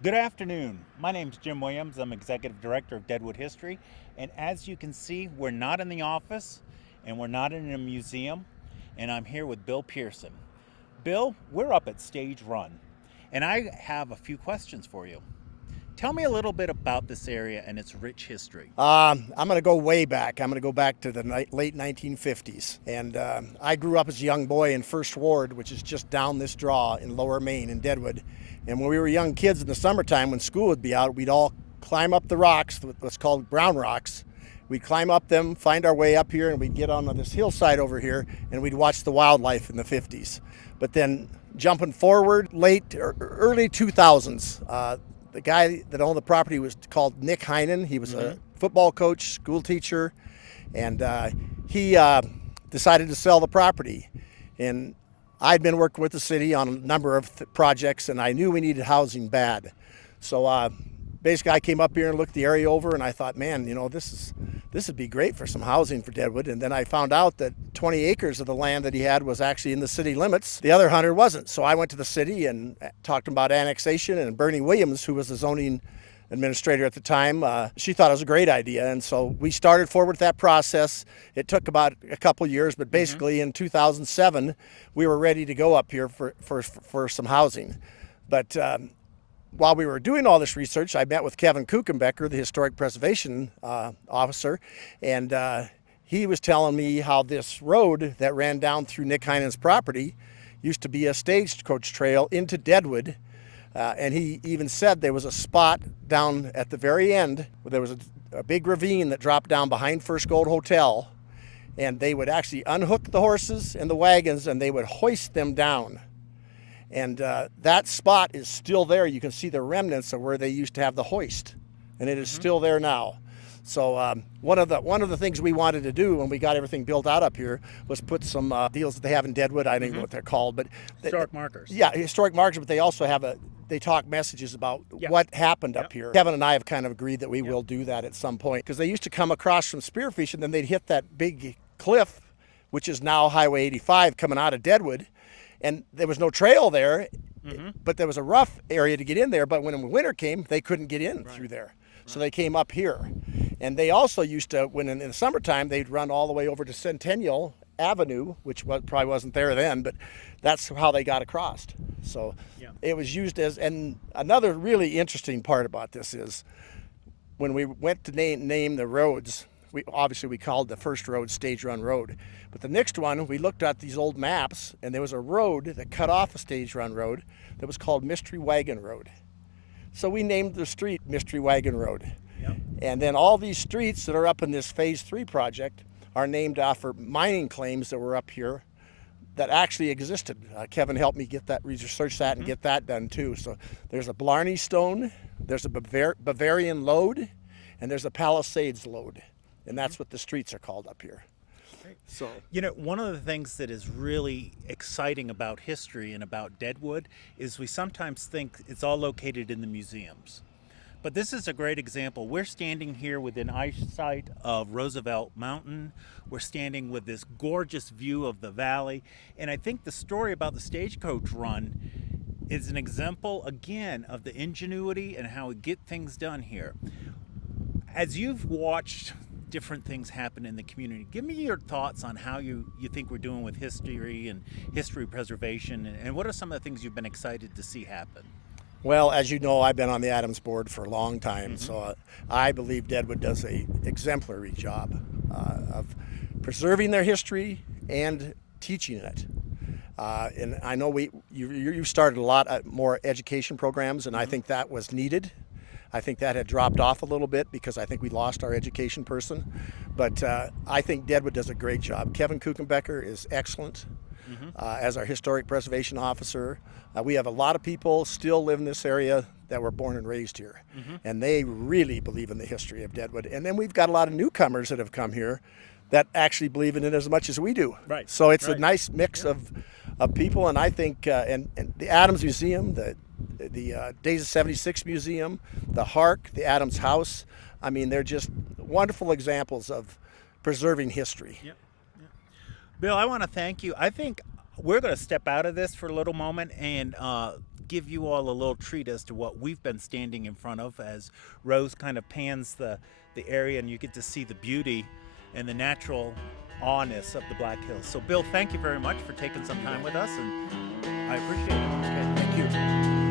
Good afternoon. My name is Jim Williams. I'm Executive Director of Deadwood History. And as you can see, we're not in the office and we're not in a museum. And I'm here with Bill Pearson. Bill, we're up at StageRun. And I have a few questions for you. Tell me a little bit about this area and its rich history. I'm going to go way back. I'm going to go back to the late 1950s. And I grew up as a young boy in First Ward, which is just down this draw in Lower Main in Deadwood. And when we were young kids in the summertime, when school would be out, we'd all climb up the rocks, what's called brown rocks. We'd climb up them, find our way up here, and we'd get on this hillside over here, and we'd watch the wildlife in the 50s. But then jumping forward, late or early 2000s, the guy that owned the property was called Nick Heinen. He was a football coach, school teacher, and he decided to sell the property. And I'd been working with the city on a number of projects, and I knew we needed housing bad. So basically, I came up here and looked the area over, and I thought, man, this would be great for some housing for Deadwood. And then I found out that 20 acres of the land that he had was actually in the city limits. The other 100 wasn't. So I went to the city and talked about annexation, and Bernie Williams, who was the zoning administrator at the time, she thought it was a great idea. And so we started forward with that process. It took about a couple years, but basically in 2007, we were ready to go up here for some housing. But while we were doing all this research, I met with Kevin Kuchenbecker, the historic preservation officer, and he was telling me how this road that ran down through Nick Heinen's property used to be a stagecoach trail into Deadwood. And he even said there was a spot down at the very end where there was a big ravine that dropped down behind First Gold Hotel, and they would actually unhook the horses and the wagons and they would hoist them down. And that spot is still there. You can see the remnants of where they used to have the hoist, and it is still there now. So one of the things we wanted to do when we got everything built out up here was put some deals that they have in Deadwood. I don't know what they're called, but Historic markers. Yeah, historic markers. But they also have they talk messages about what happened up here. Kevin and I have kind of agreed that we will do that at some point, because they used to come across from Spearfish and then they'd hit that big cliff, which is now Highway 85 coming out of Deadwood. And there was no trail there, but there was a rough area to get in there. But when winter came, they couldn't get in through there. So they came up here. And they also used to, when in the summertime, they'd run all the way over to Centennial Avenue, which probably wasn't there then, but that's how they got across. So it was used as, and another really interesting part about this is when we went to name the roads, we called the first road StageRun Road. But the next one, we looked at these old maps, and there was a road that cut off a StageRun Road that was called Mystery Wagon Road. So we named the street Mystery Wagon Road. And then all these streets that are up in this Phase 3 project are named after mining claims that were up here that actually existed. Kevin helped me get that, research that, and get that done too. So there's a Blarney Stone, there's a Bavarian Lode, and there's a Palisades Lode. And that's what the streets are called up here. So, one of the things that is really exciting about history and about Deadwood is we sometimes think it's all located in the museums. But this is a great example. We're standing here within eyesight of Roosevelt Mountain. We're standing with this gorgeous view of the valley. And I think the story about the stagecoach run is an example, again, of the ingenuity and how we get things done here. As you've watched different things happen in the community, give me your thoughts on how you think we're doing with history and history preservation, and what are some of the things you've been excited to see happen? Well, as you know, I've been on the Adams board for a long time, so I believe Deadwood does an exemplary job of preserving their history and teaching it. And I know you started a lot more education programs, and I think that was needed. I think that had dropped off a little bit because I think we lost our education person. But I think Deadwood does a great job. Kevin Kuchenbecker is excellent as our historic preservation officer. We have a lot of people still live in this area that were born and raised here. And they really believe in the history of Deadwood. And then we've got a lot of newcomers that have come here that actually believe in it as much as we do. So it's a nice mix of people. And I think and the Adams Museum, the Days of 76 Museum, the Hark, the Adams House, I mean, they're just wonderful examples of preserving history. Bill, I want to thank you. I think we're going to step out of this for a little moment and give you all a little treat as to what we've been standing in front of as Rose kind of pans the area, and you get to see the beauty and the natural awness of the Black Hills. So Bill, thank you very much for taking some time with us, and I appreciate it. Okay, thank you.